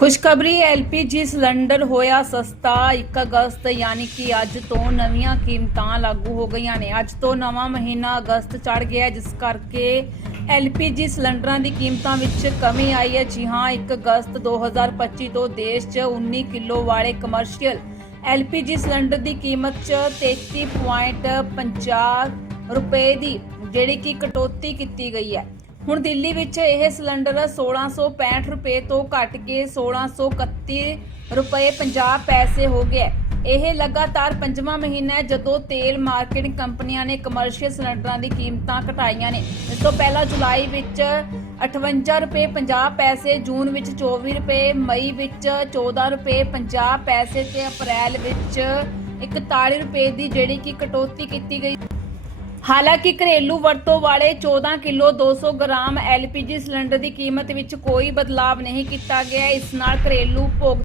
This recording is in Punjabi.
ਖੁਸ਼ਖਬਰੀ ਐਲਪੀਜੀ ਸਿਲੰਡਰ ਹੋਇਆ ਸਸਤਾ 1 ਅਗਸਤ, ਯਾਨੀ ਕਿ ਅੱਜ ਤੋਂ ਨਵੀਆਂ ਕੀਮਤਾਂ ਲਾਗੂ ਹੋ ਗਈਆਂ ਨੇ। ਅੱਜ ਤੋਂ ਨਵਾਂ ਮਹੀਨਾ ਅਗਸਤ ਚੜ ਗਿਆ ਜਿਸ ਕਰਕੇ ਐਲਪੀਜੀ ਸਿਲੰਡਰਾਂ ਦੀ ਕੀਮਤਾਂ ਵਿੱਚ ਕਮੀ ਆਈ ਹੈ, ਜੀ ਹਾਂ 1 ਅਗਸਤ 2025 ਤੋਂ ਦੇਸ਼ 'ਚ 19 ਕਿਲੋ ਵਾਲੇ ਕਮਰਸ਼ੀਅਲ ਐਲਪੀਜੀ ਸਿਲੰਡਰ ਦੀ ਕੀਮਤ 'ਚ 33.50 ਰੁਪਏ ਦੀ, ਜਿਹੜੀ ਕਿ ਕਟੌਤੀ ਕੀਤੀ ਗਈ ਹੈ। ਹੁਣ ਦਿੱਲੀ ਵਿੱਚ ਇਹ ਸਿਲੰਡਰ 1665 ਰੁਪਏ ਤੋਂ ਘਟ ਕੇ 1631 ਰੁਪਏ 50 ਪੈਸੇ ਹੋ ਗਿਆ ਇਹ ਲਗਾਤਾਰ ਪੰਜਵਾਂ ਮਹੀਨਾ ਹੈ ਜਦੋਂ ਤੇਲ ਮਾਰਕੀਟਿੰਗ ਕੰਪਨੀਆਂ ਨੇ ਕਮਰਸ਼ੀਅਲ ਸਿਲੰਡਰਾਂ ਦੀ ਕੀਮਤਾਂ ਘਟਾਈਆਂ ਨੇ। ਇਸ ਤੋਂ ਪਹਿਲਾਂ ਜੁਲਾਈ ਵਿੱਚ 58 ਰੁਪਏ 50 ਪੈਸੇ, ਜੂਨ ਵਿੱਚ 24 ਰੁਪਏ, ਮਈ ਵਿੱਚ 14 ਰੁਪਏ 50 ਪੈਸੇ ਤੇ ਅਪ੍ਰੈਲ ਵਿੱਚ 41 ਰੁਪਏ ਦੀ ਜਿਹੜੀ ਕਿ ਕਟੌਤੀ ਕੀਤੀ ਗਈ। ਹਾਲਾਂਕਿ ਘਰੇਲੂ ਵਰਤੋਂ ਵਾਲੇ 14 ਕਿਲੋ 200 ਗ੍ਰਾਮ ਐਲਪੀਜੀ ਸਿਲੰਡਰ ਦੀ ਕੀਮਤ ਵਿੱਚ ਕੋਈ ਬਦਲਾਵ ਨਹੀਂ ਕੀਤਾ ਗਿਆ। ਇਸ ਨਾਲ ਘਰੇਲੂ ਭੋਗ